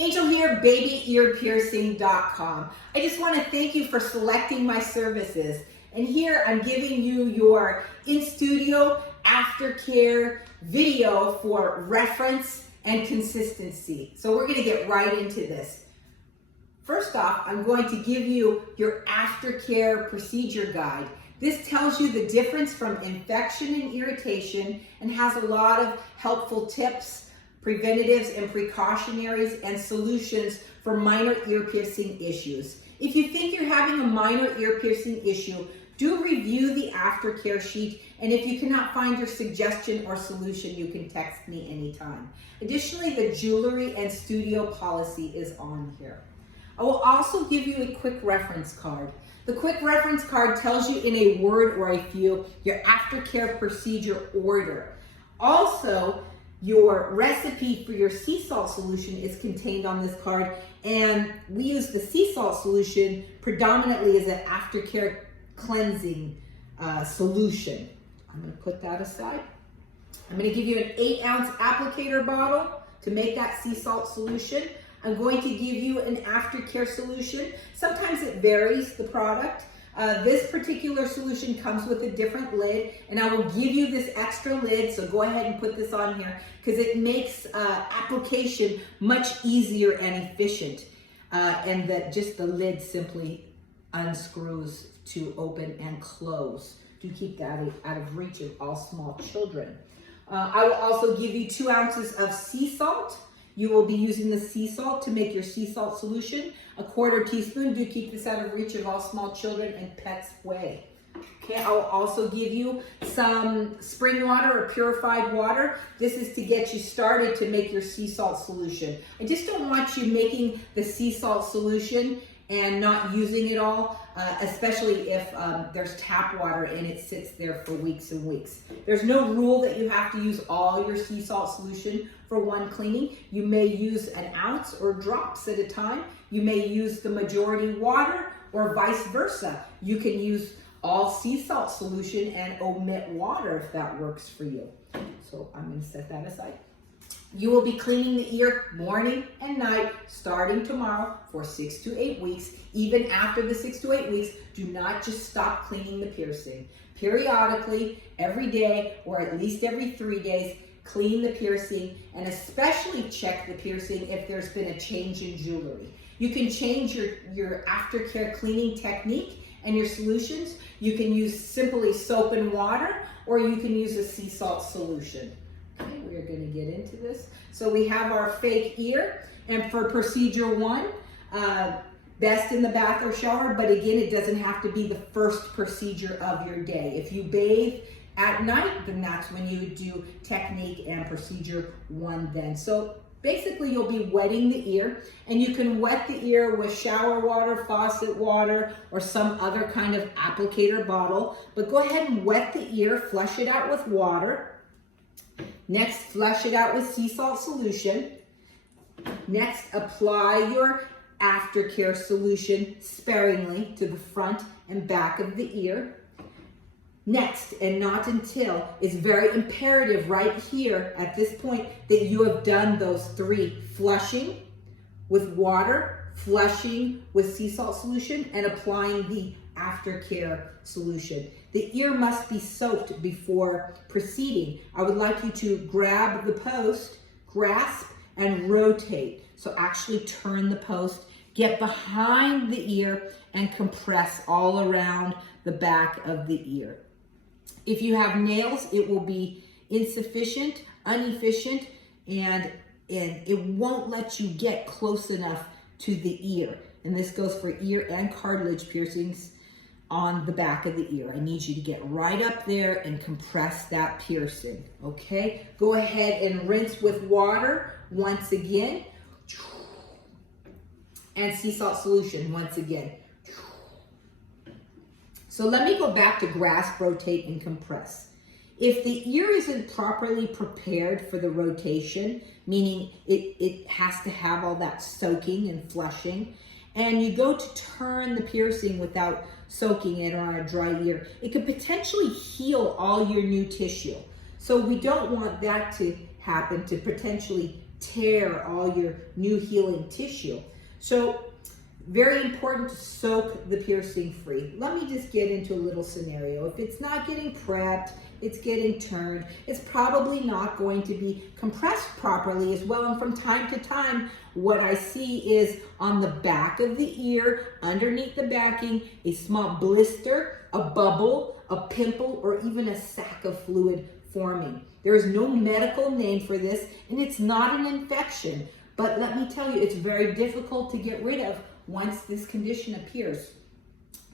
Angel here, BabyEarPiercing.com. I just want to thank you for selecting my services. And here I'm giving you your in-studio aftercare video for reference and consistency. So we're going to get right into this. First off, I'm going to give you your aftercare procedure guide. This tells you the difference from infection and irritation and has a lot of helpful tips, preventatives and precautionaries, and solutions for minor ear piercing issues. If you think you're having a minor ear piercing issue, do review the aftercare sheet, and if you cannot find your suggestion or solution, you can text me anytime. Additionally, the jewelry and studio policy is on here. I will also give you a quick reference card. The quick reference card tells you in a word or a few your aftercare procedure order. Also, your recipe for your sea salt solution is contained on this card, and we use the sea salt solution predominantly as an aftercare cleansing solution. I'm going to put that aside. I'm going to give you an 8-ounce applicator bottle to make that sea salt solution. I'm going to give you an aftercare solution. Sometimes it varies, the product. This particular solution comes with a different lid, and I will give you this extra lid, so go ahead and put this on here because it makes application much easier and efficient. And that just the lid simply unscrews to open and close. Do keep that out of reach of all small children. I will also give you 2 ounces of sea salt. You will be using the sea salt to make your sea salt solution. A 1/4 teaspoon. Do keep this out of reach of all small children and pets' way. Okay, I will also give you some spring water or purified water. This is to get you started to make your sea salt solution. I just don't want you making the sea salt solution and not using it all, especially if there's tap water and it sits there for weeks and weeks. There's no rule that you have to use all your sea salt solution for one cleaning. You may use an ounce or drops at a time. You may use the majority water or vice versa. You can use all sea salt solution and omit water if that works for you. So I'm going to set that aside. You will be cleaning the ear morning and night starting tomorrow for 6 to 8 weeks. Even after the 6 to 8 weeks, do not just stop cleaning the piercing. Periodically, every day or at least every 3 days, clean the piercing, and especially check the piercing if there's been a change in jewelry. You can change your aftercare cleaning technique and your solutions. You can use simply soap and water, or you can use a sea salt solution. Okay, we are going to get into this. So we have our fake ear, and for procedure 1, best in the bath or shower, but again, it doesn't have to be the first procedure of your day. If you bathe at night, then that's when you do technique and procedure 1 then. So basically you'll be wetting the ear, and you can wet the ear with shower water, faucet water, or some other kind of applicator bottle, but go ahead and wet the ear, flush it out with water. Next, flush it out with sea salt solution. Next, apply your aftercare solution sparingly to the front and back of the ear. Next, and not until, is very imperative right here at this point that you have done those 3: flushing with water, flushing with sea salt solution, and applying the aftercare solution. The ear must be soaked before proceeding. I would like you to grab the post, grasp, and rotate. So actually turn the post, get behind the ear, and compress all around the back of the ear. If you have nails, it will be insufficient, inefficient, and it won't let you get close enough to the ear. And this goes for ear and cartilage piercings on the back of the ear. I need you to get right up there and compress that piercing, okay? Go ahead and rinse with water once again, and sea salt solution once again. So let me go back to grasp, rotate, and compress. If the ear isn't properly prepared for the rotation, meaning it has to have all that soaking and flushing, and you go to turn the piercing without soaking it on a dry ear, it could potentially heal all your new tissue. So we don't want that to happen, to potentially tear all your new healing tissue. So very important to soak the piercing free. Let me just get into a little scenario. If it's not getting prepped, it's getting turned, it's probably not going to be compressed properly as well. And from time to time, what I see is on the back of the ear, underneath the backing, a small blister, a bubble, a pimple, or even a sac of fluid forming. There is no medical name for this, and it's not an infection. But let me tell you, it's very difficult to get rid of once this condition appears.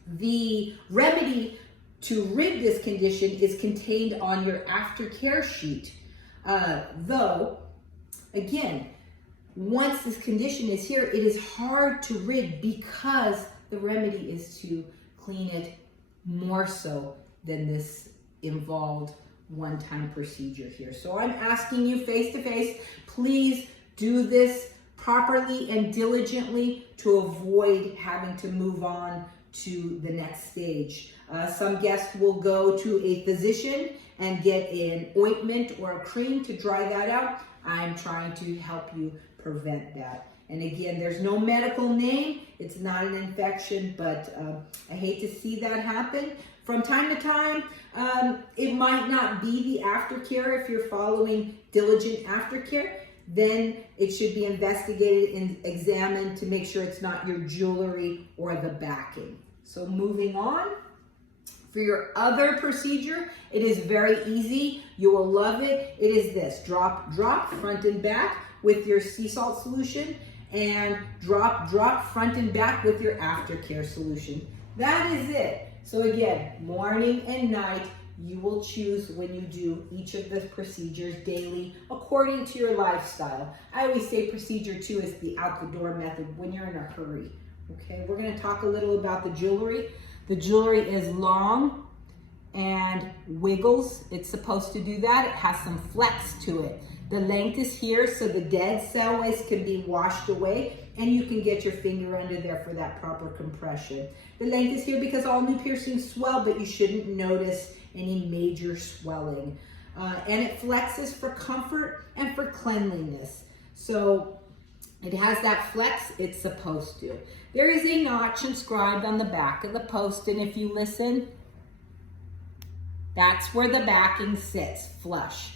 The remedy to rid this condition is contained on your aftercare sheet. Though, again, once this condition is here, it is hard to rid because the remedy is to clean it more so than this involved one-time procedure here. So I'm asking you face to face, please do this properly and diligently to avoid having to move on to the next stage. Some guests will go to a physician and get an ointment or a cream to dry that out. I'm trying to help you prevent that. And again, there's no medical name. It's not an infection, but I hate to see that happen. From time to time, it might not be the aftercare. If you're following diligent aftercare, then it should be investigated and examined to make sure it's not your jewelry or the backing. So moving on, for your other procedure, it is very easy. You will love it. It is this: drop, drop, front and back with your sea salt solution, and drop, drop, front and back with your aftercare solution. That is it. So again, morning and night, you will choose when you do each of the procedures daily according to your lifestyle. I always say procedure 2 is the out the door method when you're in a hurry. Okay, we're going to talk a little about the jewelry. The jewelry is long and wiggles. It's supposed to do that. It has some flex to it. The length is here so the dead cell waste can be washed away and you can get your finger under there for that proper compression. The length is here because all new piercings swell, but you shouldn't notice any major swelling. And it flexes for comfort and for cleanliness. So it has that flex it's supposed to. There is a notch inscribed on the back of the post, and if you listen, that's where the backing sits, flush.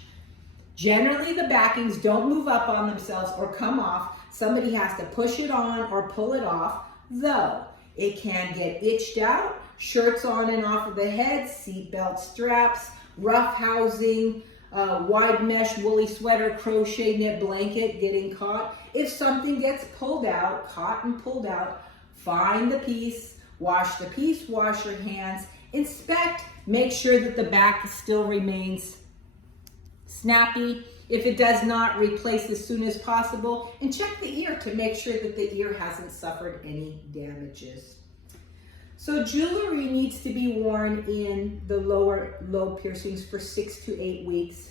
Generally, the backings don't move up on themselves or come off. Somebody has to push it on or pull it off, though it can get itched out, shirts on and off of the head, seat belt straps, rough housing, wide mesh woolly sweater, crochet knit blanket getting caught. If something gets pulled out, caught and pulled out, find the piece, wash the piece, wash your hands, inspect, make sure that the back still remains snappy. If it does not, replace as soon as possible, and check the ear to make sure that the ear hasn't suffered any damages. So jewelry needs to be worn in the lower lobe piercings for 6 to 8 weeks,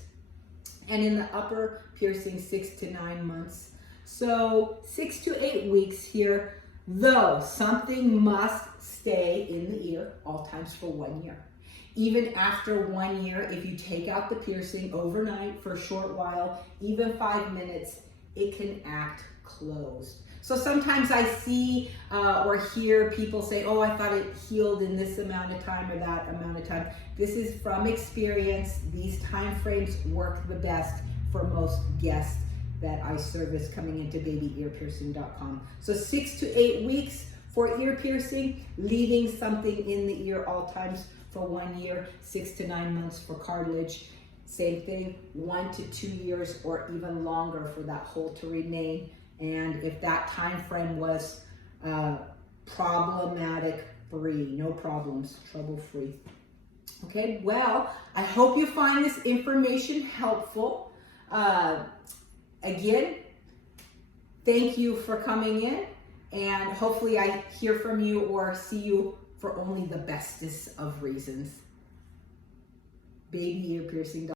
and in the upper piercing 6 to 9 months. So 6 to 8 weeks here, though something must stay in the ear all times for 1 year. Even after 1 year, if you take out the piercing overnight for a short while, even 5 minutes, it can act closed. So sometimes I see or hear people say, oh, I thought it healed in this amount of time or that amount of time. This is from experience. These time frames work the best for most guests that I service coming into BabyEarPiercing.com. So 6 to 8 weeks for ear piercing, leaving something in the ear all times for 1 year, 6 to 9 months for cartilage. Same thing, 1 to 2 years or even longer for that hole to remain. And if that time frame was problematic free, no problems, trouble free. Okay, well, I hope you find this information helpful. Again, thank you for coming in, and hopefully I hear from you or see you for only the bestest of reasons. BabyEarPiercing.